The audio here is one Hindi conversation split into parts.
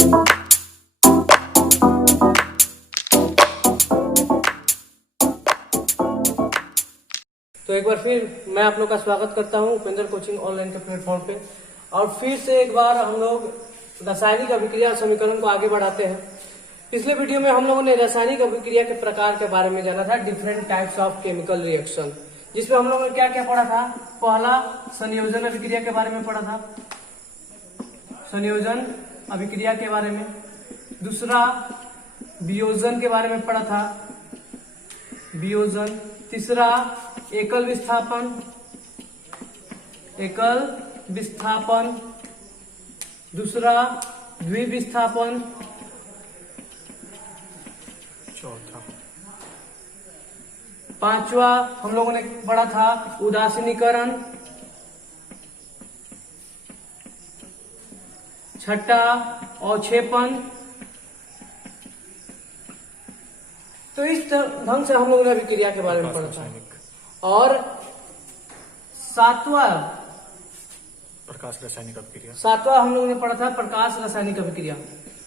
तो एक बार फिर मैं आप लोग का स्वागत करता हूं उपेंद्र कोचिंग ऑनलाइन के प्लेटफॉर्म पे। और फिर से एक बार हम लोग रासायनिक अभिक्रिया समीकरण को आगे बढ़ाते हैं। पिछले वीडियो में हम लोगों ने रासायनिक अभिक्रिया के प्रकार के बारे में जाना था, different types of chemical reaction, जिसमें हम लोगों ने क्या क्या पढ़ा था। पहला संयोजन अभिक्रिया के बारे में पढ़ा था, संयोजन अभिक्रिया के बारे में। दूसरा वियोजन के बारे में पढ़ा था, वियोजन। तीसरा एकल विस्थापन, एकल विस्थापन। दूसरा द्विविस्थापन। चौथा पांचवा हम लोगों ने पढ़ा था उदासीनीकरण। छठा अवक्षेपण। तो इस ढंग से हम लोगों ने अभिक्रिया के बारे में पढ़ा था। और सातवां प्रकाश रासायनिक अभिक्रिया, सातवां हम लोगों ने पढ़ा था प्रकाश रासायनिक अभिक्रिया,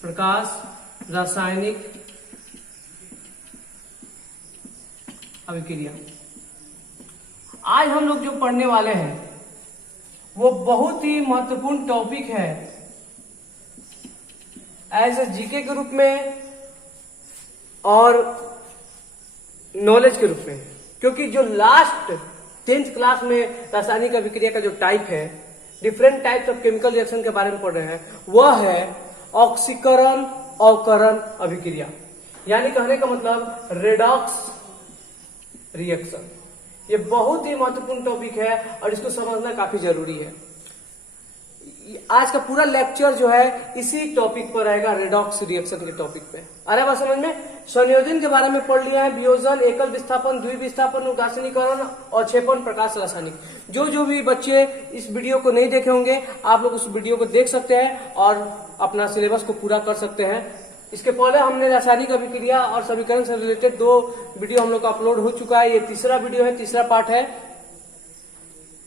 प्रकाश रासायनिक अभिक्रिया। आज हम लोग जो पढ़ने वाले हैं वो बहुत ही महत्वपूर्ण टॉपिक है एज ए जीके के रूप में और नॉलेज के रूप में, क्योंकि जो लास्ट 10th क्लास में रासायनिक अभिक्रिया का जो टाइप है, different types of chemical reaction के बारे में पढ़ रहे हैं, वह है ऑक्सीकरण अवकरण अभिक्रिया, यानी कहने का मतलब रेडॉक्स रिएक्शन। ये बहुत ही महत्वपूर्ण टॉपिक है और इसको समझना काफी जरूरी है। आज का पूरा लेक्चर जो है इसी टॉपिक पर रहेगा, रेडॉक्स रिएक्शन के टॉपिक पे। अरे बात समझ में। संयोजन के बारे में पढ़ लिया है, वियोजन, एकल विस्थापन, द्विविस्थापन, उदासीनीकरण, अवक्षेपण, प्रकाश रासायनिक। जो भी बच्चे इस वीडियो को नहीं देखे होंगे, आप लोग उस वीडियो को देख सकते हैं और अपना सिलेबस को पूरा कर सकते हैं। इसके पहले हमने रासायनिक अभिक्रिया और समीकरण से रिलेटेड 2 वीडियो हम लोग का अपलोड हो चुका है। ये तीसरा वीडियो है, तीसरा पार्ट है।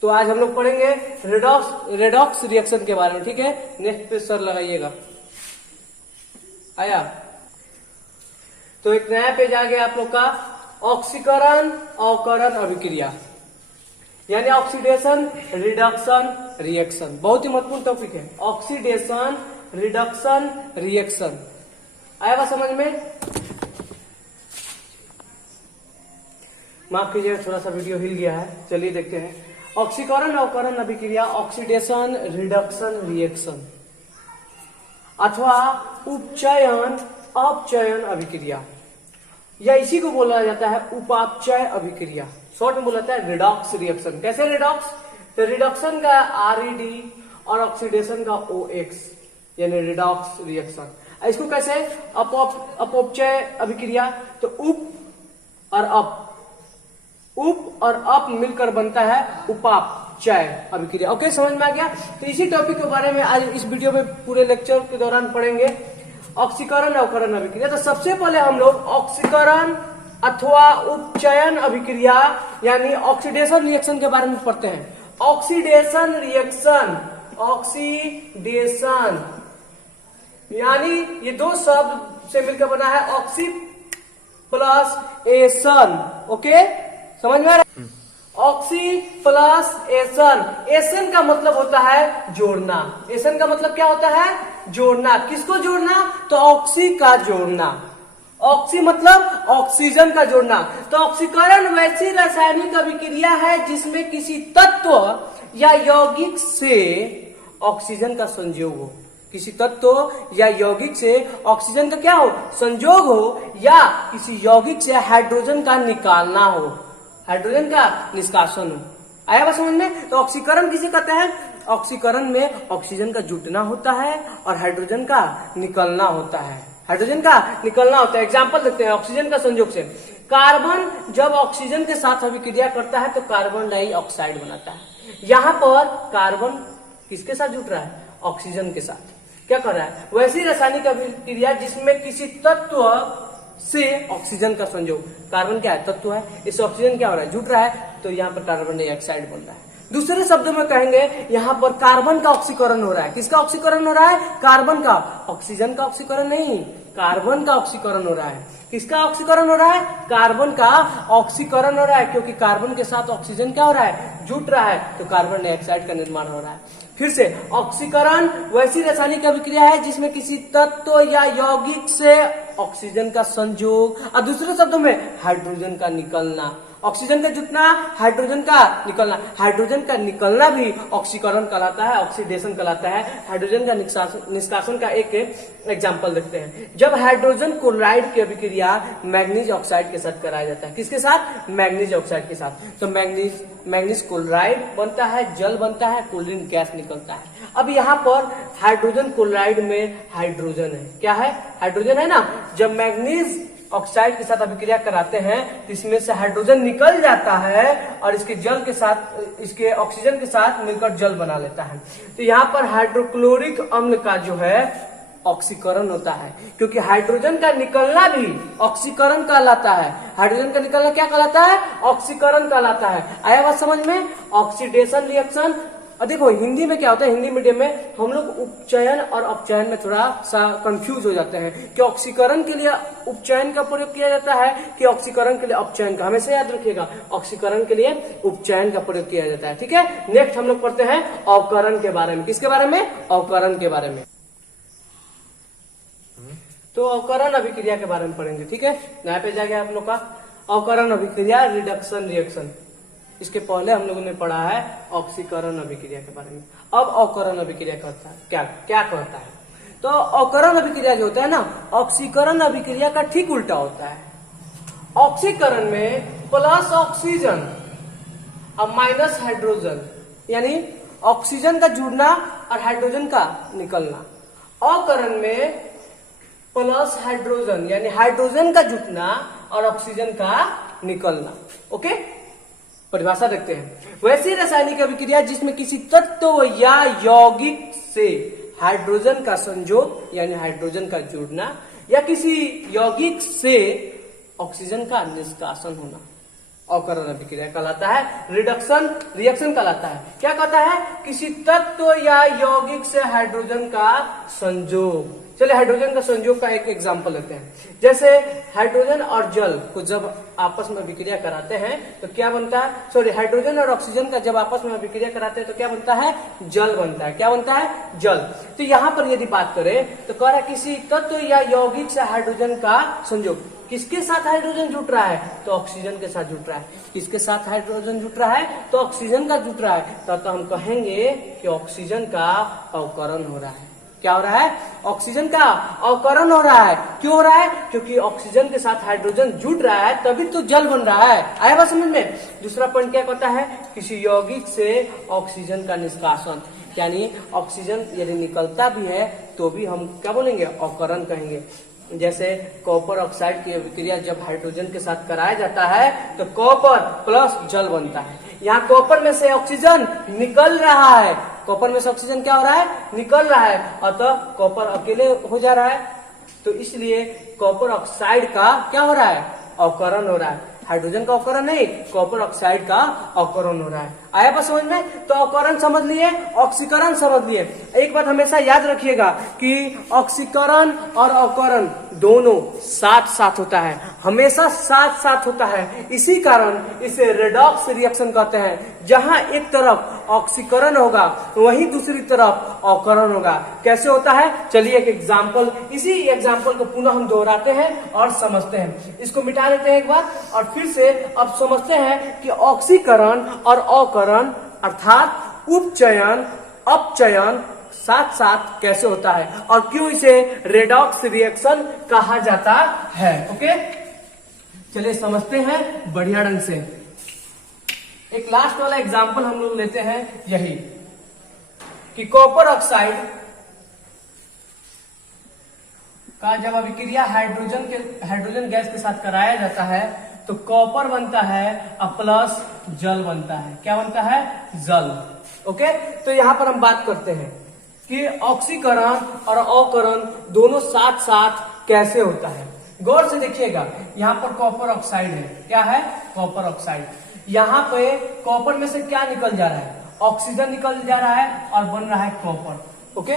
तो आज हम लोग पढ़ेंगे रेडॉक्स रिएक्शन के बारे में, ठीक है। नेक्स्ट पे सर लगाइएगा। आया? तो एक नया पेज आ गया आप लोग का, ऑक्सीकरण अवकरण अभिक्रिया, यानी ऑक्सीडेशन रिडक्शन रिएक्शन। बहुत ही महत्वपूर्ण टॉपिक है, ऑक्सीडेशन रिडक्शन रिएक्शन। आया बात समझ में? माफ कीजिएगा, थोड़ा सा वीडियो हिल गया है। चलिए देखते हैं। ऑक्सीकरण अवकरण अभिक्रिया, ऑक्सीडेशन रिडक्शन रिएक्शन, अथवा उपचयन अपचयन अभिक्रिया, या इसी को बोला जाता है उपापचय अभिक्रिया। शॉर्ट में बोला जाता है रिडॉक्स रिएक्शन। कैसे रिडॉक्स? तो रिडक्शन का RED और ऑक्सीडेशन का OX, यानी रिडॉक्स रिएक्शन। इसको कैसे? अपचय अभिक्रिया। तो उप और अप मिलकर बनता है उपापचय अभिक्रिया। ओके, समझ में आ गया? तो इसी टॉपिक के बारे में आज इस वीडियो में पूरे लेक्चर के दौरान पढ़ेंगे, ऑक्सीकरण अवकरण अभिक्रिया। तो सबसे पहले हम लोग ऑक्सीकरण अथवा उपचयन अभिक्रिया यानी ऑक्सीडेशन रिएक्शन के बारे में पढ़ते हैं। ऑक्सीडेशन रिएक्शन, ऑक्सीडेशन यानी ये 2 शब्द से मिलकर बना है, ऑक्सी प्लस एशन। ओके, समझ में आ रहा है? ऑक्सी प्लस एशन। एशन का मतलब होता है जोड़ना। एशन का मतलब क्या होता है? जोड़ना। किसको जोड़ना? तो ऑक्सी का जोड़ना। ऑक्सी मतलब ऑक्सीजन का जोड़ना। तो ऑक्सीकरण वैसी रासायनिक अभिक्रिया है जिसमें किसी तत्व या यौगिक से ऑक्सीजन का संयोग हो। किसी तत्व या यौगिक से ऑक्सीजन का क्या हो? संयोग हो, या किसी यौगिक से हाइड्रोजन का निकालना हो, हाइड्रोजन का निष्कासन हो। आया बात समझ में? तो ऑक्सीकरण किसे कहते हैं? ऑक्सीकरण में ऑक्सीजन का जुटना होता है और हाइड्रोजन का निकलना होता है, हाइड्रोजन का निकलना होता है। एग्जाम्पल देखते हैं ऑक्सीजन का संयोग से। कार्बन जब ऑक्सीजन के साथ अभिक्रिया करता है तो कार्बन डाइऑक्साइड बनाता है। यहाँ पर कार्बन किसके साथ जुट रहा है? ऑक्सीजन के साथ। क्या कर रहा है? वैसी रासायनिक अभिक्रिया जिसमें किसी तत्व से ऑक्सीजन का संयोग। कार्बन क्या है? तत्व है। इस ऑक्सीजन क्या हो रहा है? जुट रहा है, तो यहाँ पर कार्बन डाइऑक्साइड बन रहा है। दूसरे शब्दों में कहेंगे यहाँ पर कार्बन का ऑक्सीकरण हो रहा है। किसका ऑक्सीकरण हो रहा है? कार्बन का। ऑक्सीजन का ऑक्सीकरण नहीं, कार्बन का ऑक्सीकरण हो रहा है। किसका ऑक्सीकरण हो रहा है? कार्बन का ऑक्सीकरण हो रहा है, क्योंकि कार्बन के साथ ऑक्सीजन क्या हो रहा है? जुट रहा है, तो कार्बन डाइऑक्साइड का निर्माण हो रहा है। फिर से, ऑक्सीकरण वैसी रासायनिक अभिक्रिया है जिसमें किसी तत्व या यौगिक से ऑक्सीजन का संयोग और दूसरे शब्दों में हाइड्रोजन का निकलना। ऑक्सीजन का जुटना, हाइड्रोजन का निकलना। हाइड्रोजन का निकलना भी ऑक्सीकरण कहलाता है, ऑक्सीडेशन कहलाता है। हाइड्रोजन का निष्कासन का एक एग्जांपल देखते हैं। जब हाइड्रोजन क्लोराइड की अभिक्रिया मैग्नीज ऑक्साइड के साथ कराया जाता है, किसके साथ? मैग्नीज ऑक्साइड के साथ। तो मैग्नीज क्लोराइड बनता है, जल बनता है, क्लोरीन गैस निकलता है। अब यहाँ पर हाइड्रोजन क्लोराइड में हाइड्रोजन है। क्या है? हाइड्रोजन है ना। जब मैग्नीज ऑक्साइड के साथ अभिक्रिया कराते हैं तो इसमें से हाइड्रोजन निकल जाता है और इसके जल के साथ, इसके ऑक्सीजन के साथ मिलकर जल बना लेता है। तो यहाँ पर हाइड्रोक्लोरिक अम्ल का जो है ऑक्सीकरण होता है, क्योंकि हाइड्रोजन का निकलना भी ऑक्सीकरण कहलाता है। हाइड्रोजन का निकलना क्या कहलाता है? ऑक्सीकरण कहलाता है। आया बात समझ में? Oxidation reaction. और देखो हिंदी में क्या होता है, हिंदी मीडियम में हम लोग उपचयन और अपचयन में थोड़ा सा कंफ्यूज हो जाते हैं कि ऑक्सीकरण के लिए उपचयन का प्रयोग किया जाता है कि ऑक्सीकरण के लिए अपचयन का। हमेशा याद रखिएगा, ऑक्सीकरण के लिए उपचयन का प्रयोग किया जाता है। ठीक है, नेक्स्ट हम लोग पढ़ते हैं अवकरण के बारे में। किसके बारे में? अवकरण के बारे में। तो अवकरण अभिक्रिया के बारे में पढ़ेंगे। ठीक है, नया पेज आ गया आप लोग का। अवकरण अभिक्रिया, रिडक्शन रिएक्शन। इसके पहले हम लोगों ने पढ़ा है ऑक्सीकरण अभिक्रिया के बारे में। अब अवकरण अभिक्रिया कहता है क्या क्या कहता है? तो अवकरण अभिक्रिया जो होता है ना, ऑक्सीकरण अभिक्रिया का ठीक उल्टा होता है। ऑक्सीकरण में प्लस ऑक्सीजन और माइनस हाइड्रोजन, यानी ऑक्सीजन का जुड़ना और हाइड्रोजन का निकलना। अवकरण में प्लस हाइड्रोजन, यानी हाइड्रोजन का जुटना और ऑक्सीजन का निकलना। ओके, परिभाषा देखते हैं। वैसी रासायनिक अभिक्रिया जिसमें किसी तत्व या यौगिक से हाइड्रोजन का संयोग, यानी हाइड्रोजन का जुड़ना, या किसी यौगिक से ऑक्सीजन का निष्कासन होना, अवकरण अभिक्रिया कहलाता है। रिडक्शन रिएक्शन कहलाता है। क्या कहता है? किसी तत्व या यौगिक से हाइड्रोजन का संयोग। चलिए हाइड्रोजन का संयोग का एक एग्जांपल लेते हैं। जैसे हाइड्रोजन और जल को जब आपस में अभिक्रिया कराते हैं तो क्या बनता है? सॉरी, हाइड्रोजन और ऑक्सीजन का जब आपस में अभिक्रिया कराते हैं तो क्या बनता है? जल बनता है। क्या बनता है? जल। तो यहाँ पर यदि बात करें तो कह रहा है किसी तत्व या यौगिक से हाइड्रोजन का संयोग। किसके साथ हाइड्रोजन जुट रहा है? तो ऑक्सीजन के साथ जुट रहा है। किसके साथ हाइड्रोजन जुट रहा है? तो ऑक्सीजन का जुट रहा है। तो हम कहेंगे कि ऑक्सीजन का अवकरण हो रहा है। क्या हो रहा है? ऑक्सीजन का अवकरण हो रहा है। क्यों हो रहा है? क्योंकि ऑक्सीजन के साथ हाइड्रोजन जुड़ रहा है, तभी तो जल बन रहा है। आया बात समझ में? दूसरा पॉइंट क्या कहता है? किसी यौगिक से ऑक्सीजन का निष्कासन, यानी ऑक्सीजन यदि निकलता भी है तो भी हम क्या बोलेंगे? अवकरण कहेंगे। जैसे कॉपर ऑक्साइड की अभिक्रिया जब हाइड्रोजन के साथ कराया जाता है तो कॉपर प्लस जल बनता है। यहाँ कॉपर में से ऑक्सीजन निकल रहा है। कॉपर में से ऑक्सीजन क्या हो रहा है? निकल रहा है, अतः कॉपर अकेले हो जा रहा है। तो इसलिए कॉपर ऑक्साइड का क्या हो रहा है? अवकरण हो रहा है। हाइड्रोजन का अवकरण नहीं, कॉपर ऑक्साइड का अवकरण हो रहा है। आया बात समझ में? तो अवकरण समझ लिए, ऑक्सीकरण समझ लिए। एक बात हमेशा याद रखिएगा कि ऑक्सीकरण और अवकरण दोनों साथ साथ होता है, हमेशा साथ साथ होता है। इसी कारण इसे रेडॉक्स रिएक्शन कहते हैं। जहां एक तरफ ऑक्सीकरण होगा वहीं दूसरी तरफ अवकरण होगा। कैसे होता है? चलिए एक एग्जाम्पल, इसी एग्जाम्पल को पुनः हम दोहराते हैं और समझते हैं। इसको मिटा देते हैं एक बार और फिर से अब समझते हैं कि ऑक्सीकरण और अवकरण अर्थात उपचयन अपचयन साथ साथ कैसे होता है और क्यों इसे रेडॉक्स रिएक्शन कहा जाता है। ओके, चलिए समझते हैं बढ़िया ढंग से। एक लास्ट वाला एग्जांपल हम लोग लेते हैं यही कि कॉपर ऑक्साइड का जब अभिक्रिया हाइड्रोजन गैस के साथ कराया जाता है तो कॉपर बनता है और प्लस जल बनता है। क्या बनता है? जल। ओके, तो यहां पर हम बात करते हैं कि ऑक्सीकरण और अवकरण दोनों साथ साथ कैसे होता है। गौर से देखिएगा, यहाँ पर कॉपर ऑक्साइड है। क्या है? Copper oxide. यहाँ पे कॉपर में से क्या निकल जा रहा है, ऑक्सीजन निकल जा रहा है और बन रहा है कॉपर। ओके,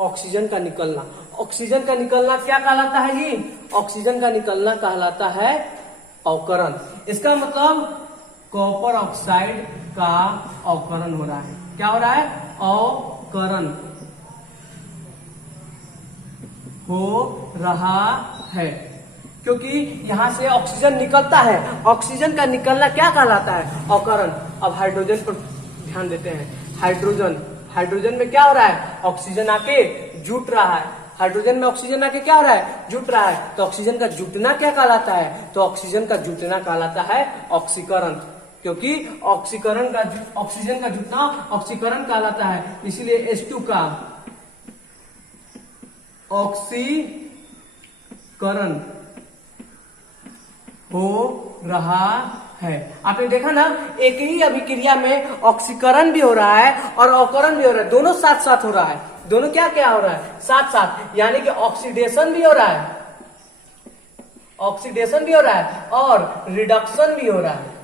ऑक्सीजन का निकलना, ऑक्सीजन का निकलना क्या कहलाता है जी, ऑक्सीजन का निकलना कहलाता है अवकरण। इसका मतलब कॉपर ऑक्साइड का अवकरण हो रहा है। क्या हो रहा है, अवकरण हो रहा है, क्योंकि यहां से ऑक्सीजन निकलता है। ऑक्सीजन का निकलना क्या कहलाता है, अवकरण। अब हाइड्रोजन पर ध्यान देते हैं। हाइड्रोजन, हाइड्रोजन में क्या हो रहा है, ऑक्सीजन आके जुट रहा है। हाइड्रोजन में ऑक्सीजन आके क्या हो रहा है, जुट रहा है। तो ऑक्सीजन का जुटना क्या कहलाता है, तो ऑक्सीजन का जुटना कहलाता है ऑक्सीकरण, क्योंकि ऑक्सीकरण का ऑक्सीजन का जुटना ऑक्सीकरण कहलाता है। इसीलिए H2 का ऑक्सीकरण हो रहा है। आपने देखा ना, एक ही अभिक्रिया में ऑक्सीकरण भी हो रहा है और अवकरण भी हो रहा है, दोनों साथ साथ हो रहा है। दोनों क्या क्या हो रहा है, साथ साथ, यानी कि ऑक्सीडेशन भी हो रहा है, ऑक्सीडेशन भी हो रहा है और रिडक्शन भी हो रहा है।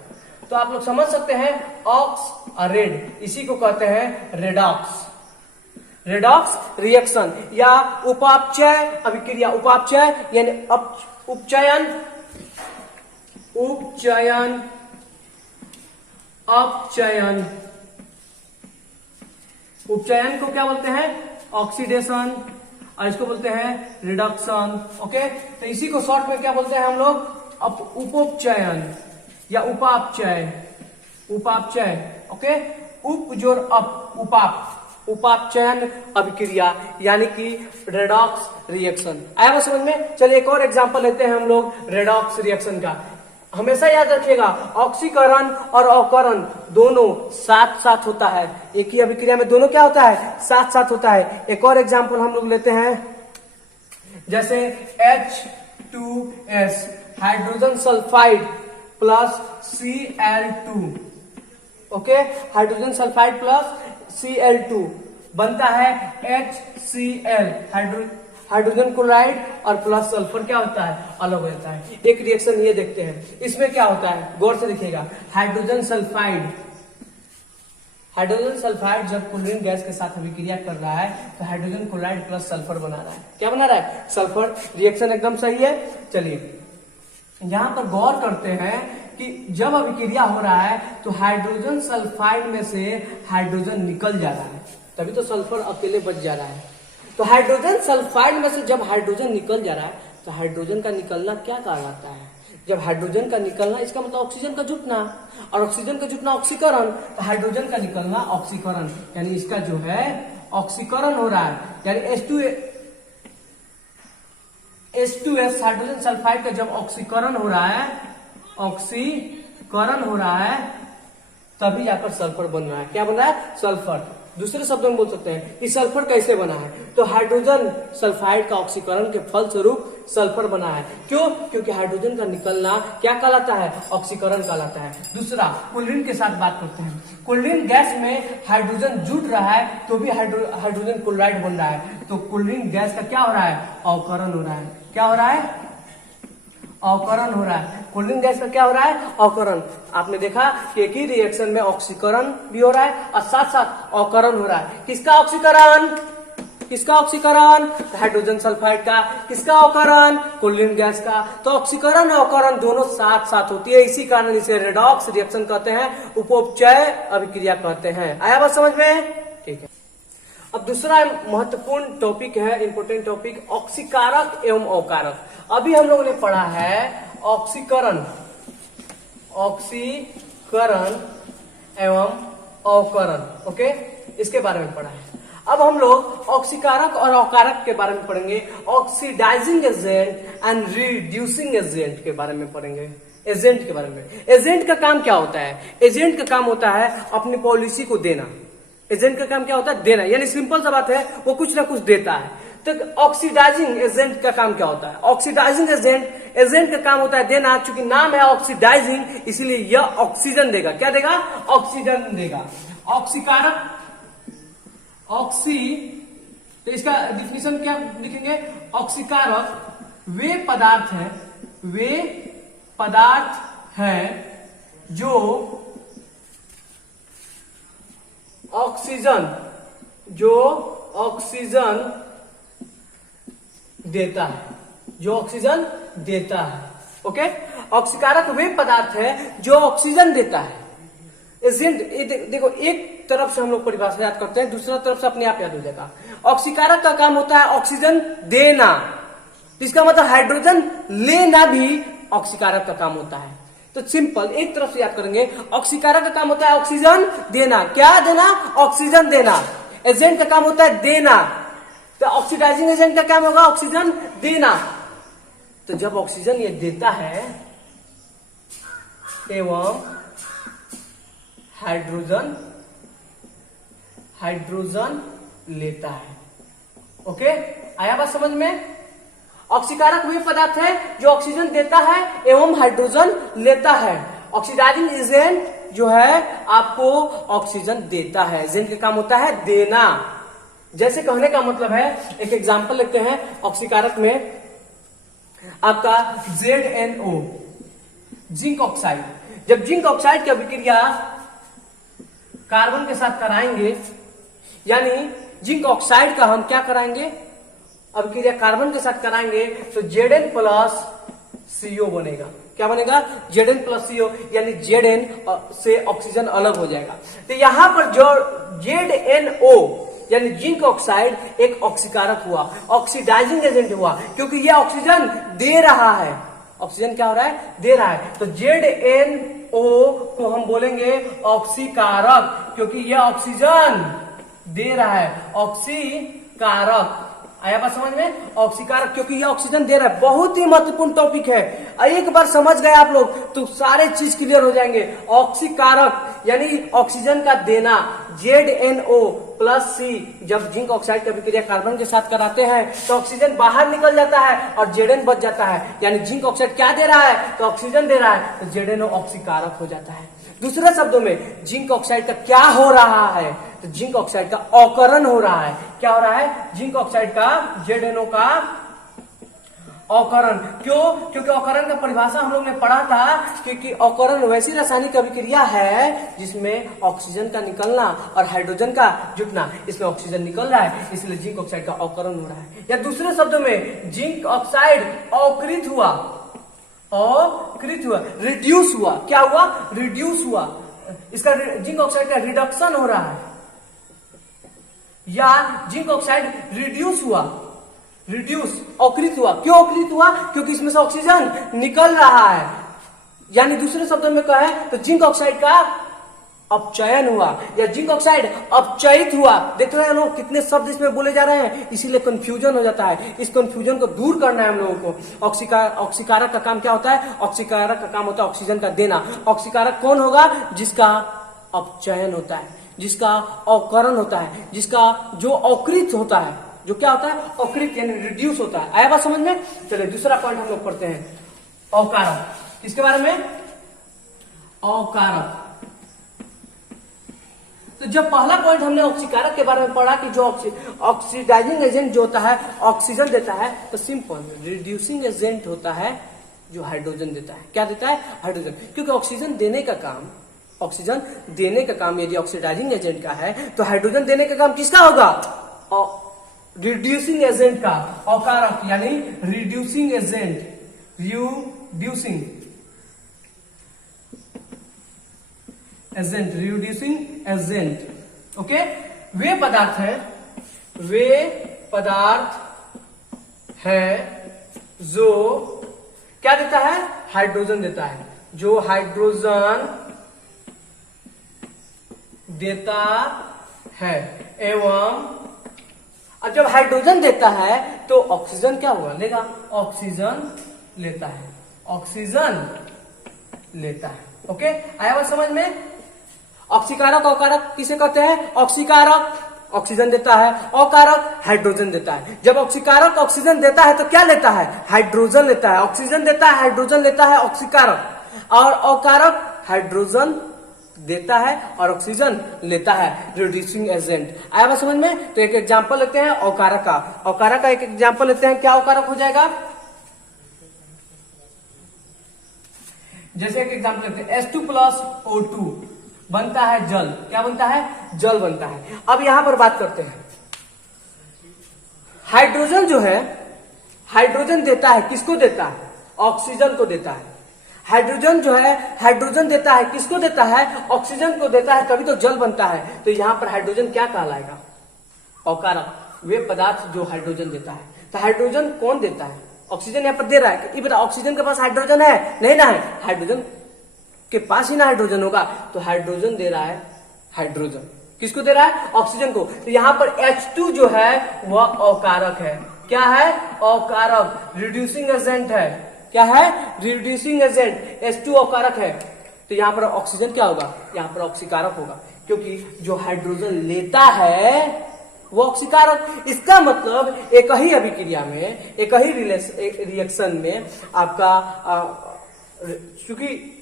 तो आप लोग समझ सकते हैं, ऑक्स और रेड, इसी को कहते हैं रेडॉक्स। रेडॉक्स रिएक्शन या उपापचय अभिक्रिया, उपापचय यानी उपचयन, उपचयन, अपचयन। उपचयन को क्या बोलते हैं, ऑक्सीडेशन, और इसको बोलते हैं रिडक्शन। ओके, तो इसी को शॉर्ट में क्या बोलते हैं हम लोग, उपचयन या उपापचय, उपापचय। ओके, उप जोर अप, उपाप, उपापचयन अभिक्रिया यानी कि रेडॉक्स रिएक्शन। आया समझ में। चलिए एक और एग्जांपल लेते हैं हम लोग रेडॉक्स रिएक्शन का। हमेशा याद रखिएगा, ऑक्सीकरण और अवकरण दोनों साथ साथ होता है। एक ही अभिक्रिया में दोनों क्या होता है, साथ साथ होता है। एक और एग्जांपल हम लोग लेते हैं, जैसे H2S, hydrogen sulphide plus Cl2। Okay, hydrogen sulphide plus Cl2 बनता है HCl, हाइड्रोजन क्लोराइड और प्लस सल्फर क्या होता है, अलग हो जाता है। एक रिएक्शन ये देखते हैं, इसमें क्या होता है, गौर से देखिएगा। हाइड्रोजन सल्फाइड, हाइड्रोजन सल्फाइड जब क्लोरीन गैस के साथ अभिक्रिया कर रहा है तो हाइड्रोजन क्लोराइड प्लस सल्फर बना रहा है। क्या बना रहा है, सल्फर। रिएक्शन एकदम सही है। चलिए यहां पर गौर करते हैं कि जब अभिक्रिया हो रहा है तो हाइड्रोजन सल्फाइड में से हाइड्रोजन निकल जा रहा है, तभी तो सल्फर अकेले बच जा रहा है। तो हाइड्रोजन सल्फाइड में से जब हाइड्रोजन निकल जा रहा है तो हाइड्रोजन का निकलना क्या कहलाता है, जब हाइड्रोजन का निकलना, इसका मतलब ऑक्सीजन का जुटना, और ऑक्सीजन का जुटना ऑक्सीकरण, तो हाइड्रोजन का निकलना ऑक्सीकरण, यानी इसका जो है ऑक्सीकरण हो रहा है। यानी H2S हाइड्रोजन सल्फाइड का जब ऑक्सीकरण हो रहा है, ऑक्सीकरण हो रहा है, तभी जाकर सल्फर बन रहा है। क्या बन रहा है, सल्फर। दूसरे शब्दों में बोल सकते हैं कि सल्फर कैसे बना है, तो हाइड्रोजन सल्फाइड का ऑक्सीकरण के फलस्वरूप सल्फर बना है। क्यों, क्योंकि हाइड्रोजन का निकलना क्या कहलाता है, ऑक्सीकरण कहलाता है। दूसरा, क्लोरीन के साथ बात करते हैं। क्लोरीन गैस में हाइड्रोजन जुट रहा है तो भी हाइड्रोजन क्लोराइड बन रहा है, तो क्लोरीन गैस का क्या हो रहा है, अवकरण हो रहा है। क्या हो रहा है, अवकरण हो रहा है। क्लोरीन गैस का क्या हो रहा है, अवकरण। आपने देखा कि एक ही रिएक्शन में ऑक्सीकरण भी हो रहा है और साथ साथ अवकरण हो रहा है। किसका ऑक्सीकरण, किसका ऑक्सीकरण, हाइड्रोजन सल्फाइड का। किसका अवकरण, क्लोरीन गैस का। तो ऑक्सीकरण और अवकरण दोनों साथ साथ होती है, इसी कारण इसे रेडॉक्स रिएक्शन कहते हैं, उपोपचय अभिक्रिया कहते हैं। आया बात समझ में, ठीक है। अब दूसरा महत्वपूर्ण टॉपिक है, इंपोर्टेंट टॉपिक, ऑक्सीकारक एवं अवकारक। अभी हम लोगों ने पढ़ा है ऑक्सीकरण, ऑक्सीकरण एवं अवकरण। ओके, इसके बारे में पढ़ा है। अब हम लोग ऑक्सीकारक और अवकारक के बारे में पढ़ेंगे, oxidising agent and reducing agent के बारे में पढ़ेंगे। एजेंट के बारे में, एजेंट का काम क्या होता है, एजेंट का काम होता है अपनी पॉलिसी को देना। एजेंट का काम क्या होता है, देना, यानी सिंपल सा बात है, वो कुछ ना कुछ देता है। तो ऑक्सीडाइजिंग एजेंट का काम क्या होता है, ऑक्सीडाइजिंग एजेंट, एजेंट का काम होता है देना। चूंकि नाम है ऑक्सीडाइजिंग, इसलिए यह ऑक्सीजन देगा। क्या देगा, ऑक्सीजन देगा। ऑक्सीकारक, ऑक्सी, तो इसका डिफिनेशन क्या लिखेंगे, ऑक्सीकारक वे पदार्थ है, वे पदार्थ है जो ऑक्सीजन देता है, जो ऑक्सीजन देता है। ओके, ऑक्सीकारक वे पदार्थ है जो ऑक्सीजन देता है। एजेंट, देखो एक तरफ से हम लोग परिभाषा याद करते हैं, दूसरा तरफ से अपने आप याद हो जाएगा। ऑक्सीकारक का काम होता है ऑक्सीजन देना, इसका मतलब हाइड्रोजन लेना भी ऑक्सीकारक का काम होता है। तो सिंपल एक तरफ से याद करेंगे, ऑक्सीकारक का काम होता है ऑक्सीजन देना। क्या देना? ऑक्सीजन देना। एजेंट का काम होता है देना, तो ऑक्सीडाइजिंग एजेंट का काम होगा ऑक्सीजन देना। तो जब ऑक्सीजन ये देता है एवं हाइड्रोजन लेता है। ओके, आया बात समझ में? ऑक्सीकारक वे पदार्थ है जो ऑक्सीजन देता है एवं हाइड्रोजन लेता है। ऑक्सीडाइजिंग एजेंट जो है आपको ऑक्सीजन देता है, एजेंट का काम होता है देना। जैसे कहने का मतलब है, एक एग्जांपल लेते हैं ऑक्सीकारक में, आपका ZnO जिंक ऑक्साइड। जब जिंक ऑक्साइड की अभिक्रिया कार्बन के साथ कराएंगे, यानी जिंक ऑक्साइड का हम क्या कराएंगे, अभिक्रिया कार्बन के साथ कराएंगे, तो Zn प्लस CO बनेगा। क्या बनेगा? Zn प्लस CO, यानी Zn से ऑक्सीजन अलग हो जाएगा। तो यहां पर जो ZnO यानी जिंक ऑक्साइड एक ऑक्सीकारक हुआ, ऑक्सीडाइजिंग एजेंट हुआ, क्योंकि यह ऑक्सीजन दे रहा है। ऑक्सीजन क्या हो रहा है? दे रहा है। तो ZnO को हम बोलेंगे ऑक्सीकारक, क्योंकि यह ऑक्सीजन दे रहा है, ऑक्सीकारक। आया बात समझ में? ऑक्सीकारक, क्योंकि ये ऑक्सीजन दे रहा है। बहुत ही महत्वपूर्ण टॉपिक है, एक बार समझ गए आप लोग तो सारे चीज क्लियर हो जाएंगे। ऑक्सीकारक यानी ऑक्सीजन का देना, ZnO प्लस C। जब जिंक ऑक्साइड की अभिक्रिया कार्बन के साथ कराते हैं तो ऑक्सीजन बाहर निकल जाता है और Zn बच जाता है, यानी जिंक ऑक्साइड क्या दे रहा है? तो ऑक्सीजन दे रहा है, तो ZnO ऑक्सीकारक हो जाता है। दूसरे शब्दों में जिंक ऑक्साइड का क्या हो रहा है? तो जिंक ऑक्साइड का अवकरण हो रहा है। क्या हो रहा है? जिंक ऑक्साइड का ZnO का अवकरण। क्यों? क्योंकि अवकरण का परिभाषा हम लोग ने पढ़ा था, क्योंकि अवकरण वैसी रासायनिक अभिक्रिया है जिसमें ऑक्सीजन का निकलना और हाइड्रोजन का जुटना, इसमें ऑक्सीजन निकल रहा है, इसलिए जिंक ऑक्साइड का अवकरण हो रहा है। या दूसरे शब्दों में जिंक ऑक्साइड अवकृत हुआ, रिड्यूस हुआ। क्या हुआ? रिड्यूस हुआ। इसका जिंक ऑक्साइड का रिडक्शन हो रहा है, या जिंक ऑक्साइड रिड्यूस हुआ, अवकृत हुआ। क्यों अवकृत हुआ? क्योंकि इसमें से ऑक्सीजन निकल रहा है। यानी दूसरे शब्दों में कहें तो जिंक ऑक्साइड का अपचयन हुआ या जिंक ऑक्साइड अपचयित हुआ। देख रहे हैं लोग कितने शब्द इसमें बोले जा रहे हैं, इसीलिए कंफ्यूजन हो जाता है। इस कंफ्यूजन को दूर करना है हम लोगों को। ऑक्सीकारक का काम क्या होता है? ऑक्सीकारक का काम होता है ऑक्सीजन का देना। ऑक्सीकारक कौन होगा? जिसका अपचयन होता है, जिसका अवकरण होता है, जिसका जो अवकृत होता है, जो क्या होता है? अवकृत यानी रिड्यूस होता है। आया बात समझ में? चलिए दूसरा पॉइंट हम लोग पढ़ते हैं, अवकारक। इसके बारे में अवकारक। तो जब पहला पॉइंट हमने ऑक्सीकारक के बारे में पढ़ा कि जो ऑक्सीडाइजिंग एजेंट जो होता है ऑक्सीजन देता है, तो सिंपल रिड्यूसिंग एजेंट होता है जो हाइड्रोजन देता है। क्या देता है? हाइड्रोजन। क्योंकि ऑक्सीजन देने का काम यदि ऑक्सीडाइजिंग एजेंट का है, तो हाइड्रोजन देने का काम किसका होगा? रिड्यूसिंग एजेंट का। अवकारक यानी reducing agent, reducing agent. Okay, वे पदार्थ है जो क्या देता है? हाइड्रोजन देता है, जो हाइड्रोजन देता है। एवं अब जब हाइड्रोजन देता है तो ऑक्सीजन क्या होगा? लेगा, ऑक्सीजन लेता है, ओके, आया बात समझ में? ऑक्सीकारक अवकारक किसे कहते हैं? ऑक्सीकारक ऑक्सीजन देता है, अवकारक हाइड्रोजन देता है। जब ऑक्सीकारक ऑक्सीजन देता है तो क्या लेता है? हाइड्रोजन लेता है। ऑक्सीजन देता है, हाइड्रोजन लेता है ऑक्सीकारक, और अवकारक हाइड्रोजन देता है और ऑक्सीजन लेता है, रिड्यूसिंग एजेंट। आया बात समझ में? तो एक एग्जांपल लेते हैं अवकारक का। अवकारक का एक एग्जांपल लेते हैं, क्या अवकारक हो जाएगा? जैसे एक एग्जाम्पल लेते हैं, H2 प्लस O2 बनता है जल। क्या बनता है? जल बनता है। अब यहां पर बात करते हैं, हाइड्रोजन जो है, हाइड्रोजन देता है, किसको देता है? ऑक्सीजन को देता है। हाइड्रोजन जो है, हाइड्रोजन देता है, किसको देता है? ऑक्सीजन को देता है, तभी तो जल बनता है। तो यहां पर हाइड्रोजन क्या कहलाएगा? अकारक, वे पदार्थ जो हाइड्रोजन देता है। तो हाइड्रोजन कौन देता है? ऑक्सीजन यहाँ पर दे रहा है। ये बता, ऑक्सीजन के पास हाइड्रोजन है? नहीं ना है। हाइड्रोजन के पास ही ना हाइड्रोजन होगा। तो हाइड्रोजन दे रहा है, हाइड्रोजन किसको दे रहा है? ऑक्सीजन को। तो यहां पर H2 जो है वह अकारक है। क्या है? अकारक, रिड्यूसिंग एजेंट है। क्या है? Reducing agent. H2 अकारक है। तो यहां पर ऑक्सीजन क्या होगा? यहां पर ऑक्सीकारक होगा, क्योंकि जो हाइड्रोजन लेता है वो ऑक्सीकारक। इसका मतलब एक ही अभिक्रिया में, एक ही रिएक्शन में आपका क्योंकि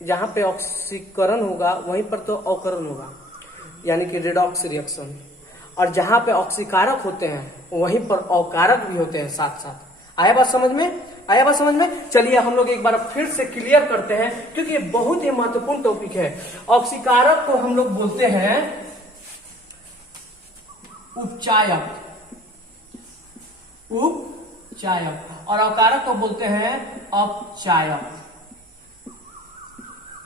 जहां पे ऑक्सीकरण होगा वहीं पर तो अवकरण होगा, यानी कि रेडॉक्स रिएक्शन। और जहां पे ऑक्सीकारक होते हैं वहीं पर अवकारक भी होते हैं साथ साथ। आया बात समझ में? आया बात समझ में? चलिए हम लोग एक बार फिर से क्लियर करते हैं, क्योंकि ये बहुत ही महत्वपूर्ण टॉपिक है। ऑक्सीकारक को हम लोग बोलते हैं उपचायक, उपचायक, और अवकारक को बोलते हैं अपचायक।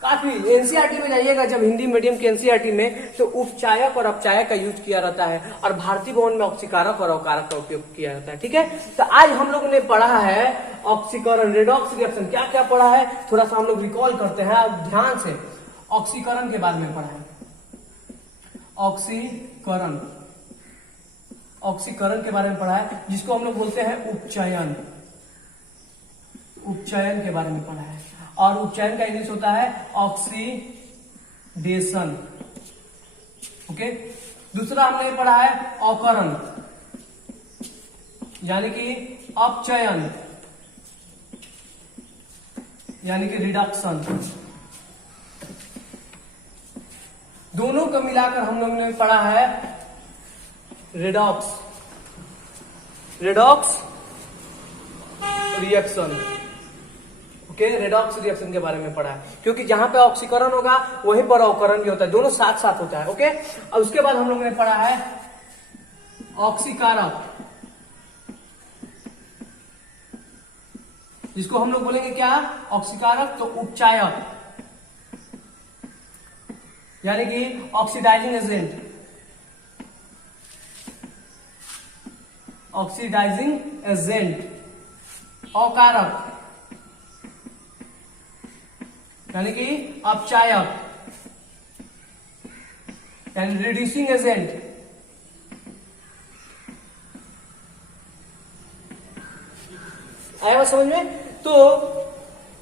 काफी एनसीईआरटी में जाइएगा जब हिंदी मीडियम के एनसीईआरटी में, तो उपचायक और अपचायक का यूज किया रहता है, और भारतीय भवन में ऑक्सीकारक और अवकारक का उपयोग किया जाता है। ठीक है, तो आज हम लोगों ने पढ़ा है ऑक्सीकरण, रेडॉक्स रिएक्शन। क्या क्या पढ़ा है थोड़ा सा हम लोग रिकॉल करते हैं। अब ध्यान से ऑक्सीकरण के बारे में पढ़ा है। ऑक्सीकरण, ऑक्सीकरण के बारे में पढ़ा है, जिसको हम लोग बोलते हैं उपचयन। उपचयन के बारे में पढ़ा है, और उपचयन का इंग्लिश होता है ऑक्सीडेशन। ओके, दूसरा हमने पढ़ा है अवकरण, यानी कि अपचयन, यानी कि रिडक्शन। दोनों को मिलाकर हम लोगों ने पढ़ा है redox, redox reaction. Okay, redox reaction के बारे में पढ़ा है, क्योंकि जहां पे ऑक्सीकरण होगा वहीं पर अवकरण भी होता है, दोनों साथ साथ होता है। ओके, और उसके बाद हम लोगों ने पढ़ा है ऑक्सीकारक, जिसको हम लोग बोलेंगे क्या? ऑक्सीकारक। तो उपचायक, यानी कि ऑक्सीडाइजिंग एजेंट, ऑक्सीडाइजिंग एजेंट। अवकारक, यानी कि अपचायक, यानी रिड्यूसिंग एजेंट। आया बात समझ में? तो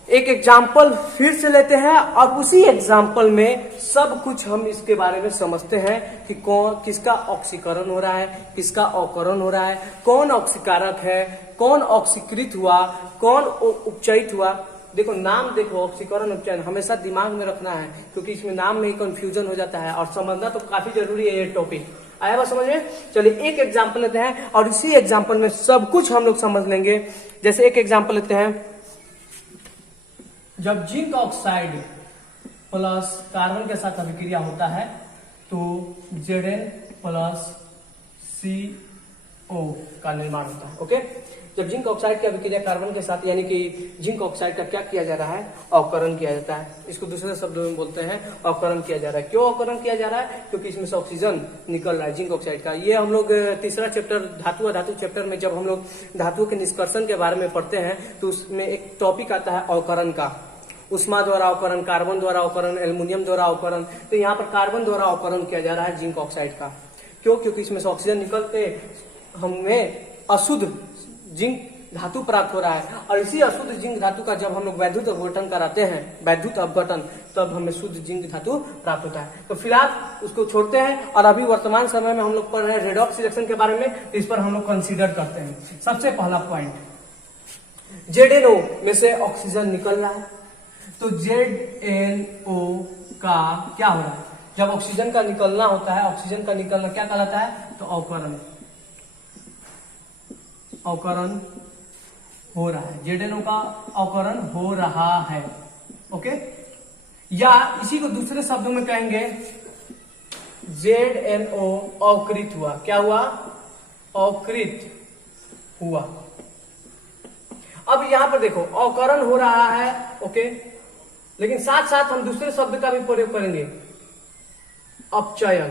एक एग्जाम्पल फिर से लेते हैं, और उसी एग्जाम्पल में सब कुछ हम इसके बारे में समझते हैं कि कौन, किसका ऑक्सीकरण हो रहा है, किसका अवकरण हो रहा है, कौन ऑक्सीकारक है, कौन ऑक्सीकृत हुआ, कौन उपचयित हुआ। देखो नाम, देखो ऑक्सीकरण उपचयन हमेशा दिमाग में रखना है, क्योंकि इसमें नाम में ही कंफ्यूजन हो जाता है, और समझना तो काफी जरूरी है ये टॉपिक। आया बात समझ में? चलिए एक एग्जाम्पल लेते हैं, और इसी एग्जाम्पल में सब कुछ हम लोग समझ लेंगे। जैसे एक एग्जाम्पल लेते हैं, जब जिंक ऑक्साइड प्लस कार्बन के साथ अभिक्रिया होता है तो Zn प्लस CO का निर्माण होता है। ओके, जब जिंक ऑक्साइड की अभिक्रिया कार्बन के साथ, यानी कि जिंक ऑक्साइड का क्या किया जा रहा है? अवकरण किया जाता है। इसको दूसरे शब्दों में बोलते हैं अवकरण किया जा रहा है। क्यों अवकरण किया जा रहा है? क्योंकि इसमें से ऑक्सीजन निकल रहा है जिंक ऑक्साइड का। ये हम लोग तीसरा चैप्टर धातु अधातु चैप्टर में जब हम लोग धातुओं के निष्कर्षण के बारे में पढ़ते हैं तो उसमें एक टॉपिक आता है अवकरण का। उष्मा द्वारा अवकरण, कार्बन द्वारा अवकरण, एल्युमिनियम द्वारा अवकरण। तो यहाँ पर कार्बन द्वारा अवकरण किया जा रहा है जिंक ऑक्साइड का। क्यों? क्योंकि इसमें से ऑक्सीजन निकलते हमें अशुद्ध जिंक धातु प्राप्त हो रहा है, और इसी अशुद्ध जिंक धातु का जब हम लोग वैद्युत अपघटन कराते हैं, वैद्युत अपघटन, तब हमें शुद्ध जिंक धातु प्राप्त होता है। तो फिलहाल उसको छोड़ते हैं, और अभी वर्तमान समय में हम लोग पढ़ रहे हैं रेडॉक्स रिएक्शन के बारे में। इस पर हम लोग कंसीडर करते हैं। सबसे पहला पॉइंट, ZnO में से ऑक्सीजन निकल रहा है, तो ZnO का क्या हो रहा है? जब ऑक्सीजन का निकलना होता है, ऑक्सीजन का निकलना क्या कहलाता है? तो अवकरण, अवकरण हो रहा है। ZnO का अवकरण हो रहा है। ओके, या इसी को दूसरे शब्दों में कहेंगे ZNO, अवकृत हुआ। क्या हुआ? अवकृत हुआ। अब यहां पर देखो अवकरण हो रहा है, ओके, लेकिन साथ साथ हम दूसरे शब्द का भी प्रयोग करेंगे, अपचयन।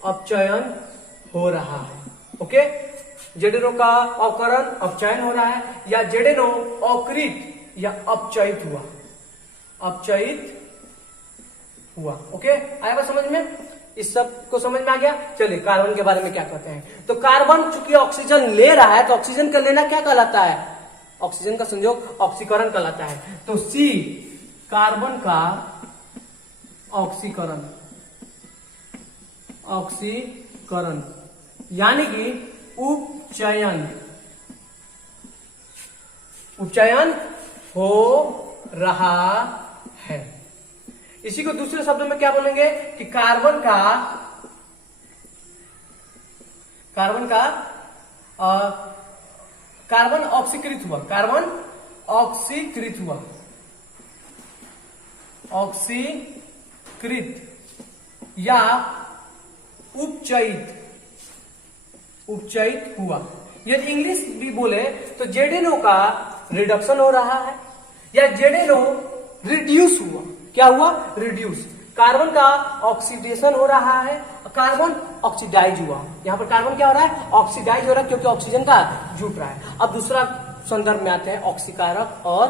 अपचयन हो रहा है, ओके। जेडेनो का अवकरण अपचयन हो रहा है, या जेडेनो अवकृत या अपचयित हुआ। अपचयित हुआ, ओके। आएगा समझ में? इस सब को समझ में आ गया? चलिए कार्बन के बारे में क्या कहते हैं। तो कार्बन चूंकि ऑक्सीजन ले रहा है तो ऑक्सीजन का लेना क्या कहलाता है? ऑक्सीजन का संयोग ऑक्सीकरण कहलाता है। तो सी, कार्बन का ऑक्सीकरण। ऑक्सीकरण यानी कि उपचयन। उपचयन हो रहा है। इसी को दूसरे शब्दों में क्या बोलेंगे कि कार्बन ऑक्सीकृत हुआ। कार्बन ऑक्सीकृत हुआ। ऑक्सीकृत या उपचयित हुआ। यदि इंग्लिश भी बोले तो जेडेनो का रिडक्शन हो रहा है या जेडेनो रिड्यूस हुआ। क्या हुआ? रिड्यूस। कार्बन का ऑक्सीडेशन हो रहा है, कार्बन ऑक्सीडाइज हुआ। यहां पर कार्बन क्या हो रहा है? ऑक्सीडाइज हो रहा है, क्योंकि ऑक्सीजन का जुट रहा है। अब दूसरा संदर्भ में आते हैं, ऑक्सीकारक और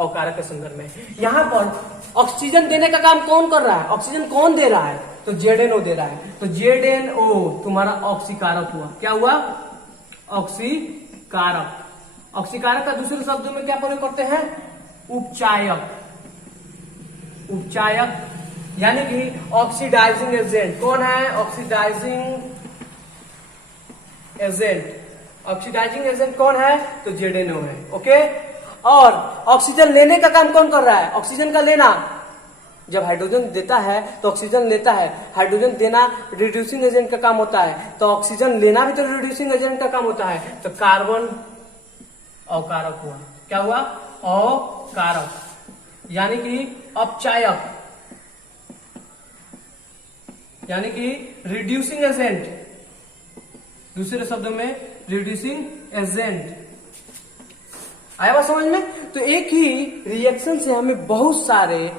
अवकारक के संदर्भ में। यहां पर ऑक्सीजन देने का काम कौन कर रहा है? ऑक्सीजन कौन दे रहा है? तो जेडेनो दे रहा है। तो जेडेनो तुम्हारा ऑक्सीकारक हुआ। क्या हुआ? ऑक्सीकारक। ऑक्सीकारक का दूसरे शब्दों में क्या प्रयोग करते हैं? उपचायक। उपचायक यानी कि ऑक्सीडाइजिंग एजेंट। कौन है? Oxidising agent. ऑक्सीडाइजिंग एजेंट कौन है? तो जेडेनो है, ओके। और ऑक्सीजन लेने का काम कौन कर रहा है? ऑक्सीजन का लेना, जब हाइड्रोजन देता है तो ऑक्सीजन लेता है। हाइड्रोजन देना रिड्यूसिंग एजेंट का काम होता है, तो ऑक्सीजन लेना भी तो रिड्यूसिंग एजेंट का काम होता है। तो कार्बन अवकारक हुआ। क्या हुआ? अवकारक यानी कि अपचायक, यानी कि रिड्यूसिंग एजेंट। दूसरे शब्दों में रिड्यूसिंग एजेंट। आया बात समझ में? तो एक ही रिएक्शन से हमें बहुत सारे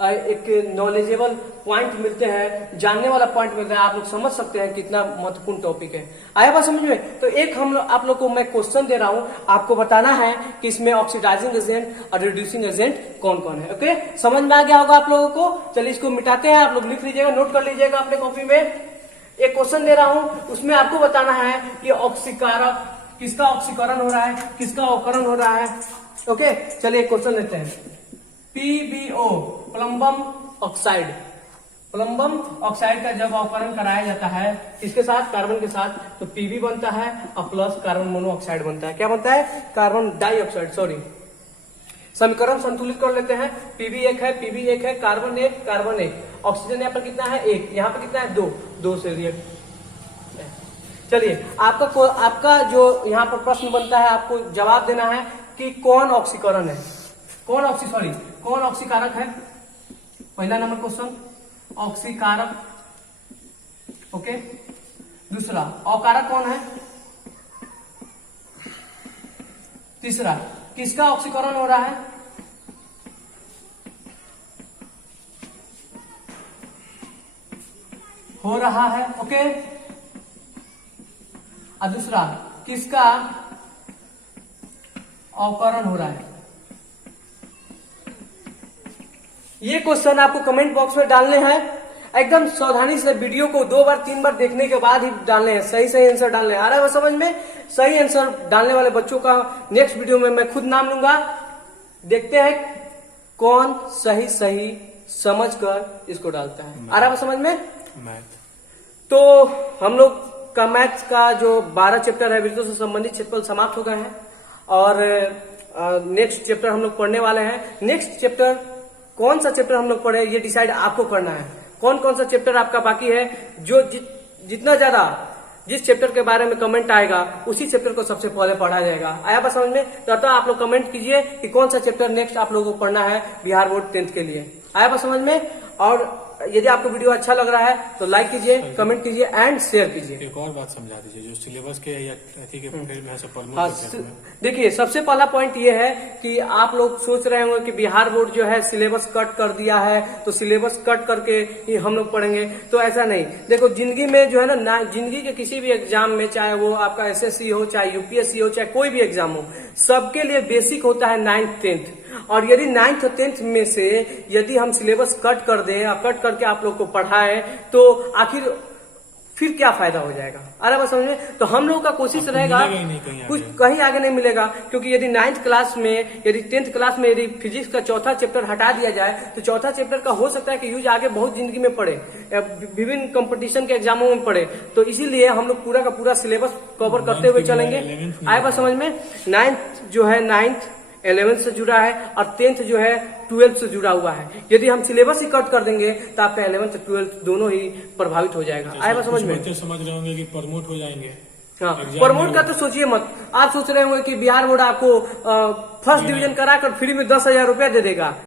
एक नॉलेजेबल पॉइंट मिलते हैं, जानने वाला पॉइंट मिलता है। आप लोग समझ सकते हैं कितना महत्वपूर्ण टॉपिक है। आया बात समझ में? तो एक आप लोग को मैं क्वेश्चन दे रहा हूं, आपको बताना है कि इसमें ऑक्सीडाइजिंग एजेंट और रिड्यूसिंग एजेंट कौन कौन है, ओके। समझ में आ गया होगा आप लोगों को? चलिए इसको मिटाते हैं। आप लोग लिख लीजिएगा, नोट कर लीजिएगा अपने कॉपी में। एक क्वेश्चन दे रहा हूं, उसमें आपको बताना है कि ऑक्सीकारक किसका ऑक्सीकरण हो रहा है, किसका अवकरण हो रहा है, ओके। चलिए क्वेश्चन लेते हैं। PbO, plumbum oxide. Plumbum oxide का जब अवकरण कराया जाता है इसके साथ, कार्बन के साथ, तो Pb बनता है और प्लस कार्बन मोनोऑक्साइड बनता है। क्या बनता है? Carbon dioxide, sorry. समीकरण संतुलित कर लेते हैं। Pb एक है, Pb एक है, कार्बन एक, कार्बन एक। ऑक्सीजन यहाँ पर कितना है? एक। यहाँ पर कितना है? दो से रिएक्ट। चलिए आपका जो यहाँ पर प्रश्न बनता है, आपको जवाब देना है कि कौन ऑक्सीकरण है, कौन ऑक्सीकारक है। पहला नंबर क्वेश्चन, ऑक्सीकारक, ओके। दूसरा, अवकारक कौन है? तीसरा, किसका ऑक्सीकरण हो रहा है? हो रहा है, ओके। और दूसरा, किसका अवकरण हो रहा है? ये क्वेश्चन आपको कमेंट बॉक्स में डालने हैं। एकदम सावधानी से वीडियो को 2 बार 3 बार देखने के बाद ही डालने हैं। सही आंसर डालने हैं। आ रहा है समझ में? सही आंसर डालने वाले बच्चों का नेक्स्ट वीडियो में मैं खुद नाम लूंगा। देखते हैं कौन सही समझकर इसको डालता है। आ रहा है समझ में? मैथ। तो हम लोग का मैथ्स का जो 12 चैप्टर है वृत्तों से संबंधित क्षेत्रफल समाप्त हो गए हैं और नेक्स्ट चैप्टर हम लोग पढ़ने वाले हैं। नेक्स्ट चैप्टर कौन सा चैप्टर हम लोग पढ़े ये डिसाइड आपको करना है। कौन कौन सा चैप्टर आपका बाकी है, जो जितना ज्यादा जिस चैप्टर के बारे में कमेंट आएगा उसी चैप्टर को सबसे पहले पढ़ा जाएगा। आया बात समझ में? तो आप लोग कमेंट कीजिए कि कौन सा चैप्टर नेक्स्ट आप लोगों को पढ़ना है बिहार बोर्ड 10th के लिए। आया बात समझ में? और यदि आपको वीडियो अच्छा लग रहा है तो लाइक कीजिए, कमेंट कीजिए एंड शेयर कीजिए। एक और बात समझा दीजिए, जो सिलेबस के या अथी के फील्ड में है सब प्रमोट हाँ, करते हैं। देखिए सबसे पहला पॉइंट ये है कि आप लोग सोच रहे होंगे कि बिहार बोर्ड जो है सिलेबस कट कर दिया है तो सिलेबस कट करके ही हम लोग पढ़ेंगे, तो ऐसा नहीं। देखो जिंदगी में जो है ना जिंदगी के किसी भी एग्जाम में, चाहे वो आपका एसएससी हो, चाहे यूपीएससी हो, चाहे कोई भी एग्जाम हो, सबके लिए बेसिक होता है 9th 10th। और यदि 9th और 10th में से यदि हम सिलेबस कट कर दें या कट करके आप लोग को पढ़ाएं तो आखिर फिर क्या फायदा हो जाएगा? अरे बस समझ में? तो हम लोगों का कोशिश रहेगा कुछ कहीं आगे नहीं मिलेगा, क्योंकि यदि 9th क्लास में, यदि 10th क्लास में यदि फिजिक्स का चौथा चैप्टर हटा दिया जाए तो चौथा चैप्टर का हो सकता है कि यूज आगे बहुत जिंदगी में पढ़े, विभिन्न कंपटीशन के एग्जामों में पढ़े। तो इसीलिए हम लोग पूरा का पूरा सिलेबस कवर करते हुए चलेंगे। आए बात समझ में? 9th जो है 9th 11th से जुड़ा है और 10th जो है 12th से जुड़ा हुआ है। यदि हम सिलेबस ही कट कर देंगे तो आपका 11th 12th दोनों ही प्रभावित हो जाएगा। आए बात समझ में? बच्चे समझ रहे होंगे कि प्रमोट हो जाएंगे। हाँ, प्रमोट का तो सोचिए मत। आप सोच रहे होंगे कि बिहार बोर्ड आपको फर्स्ट डिवीजन कराकर फ्री में 10,000 रुपया दे देगा।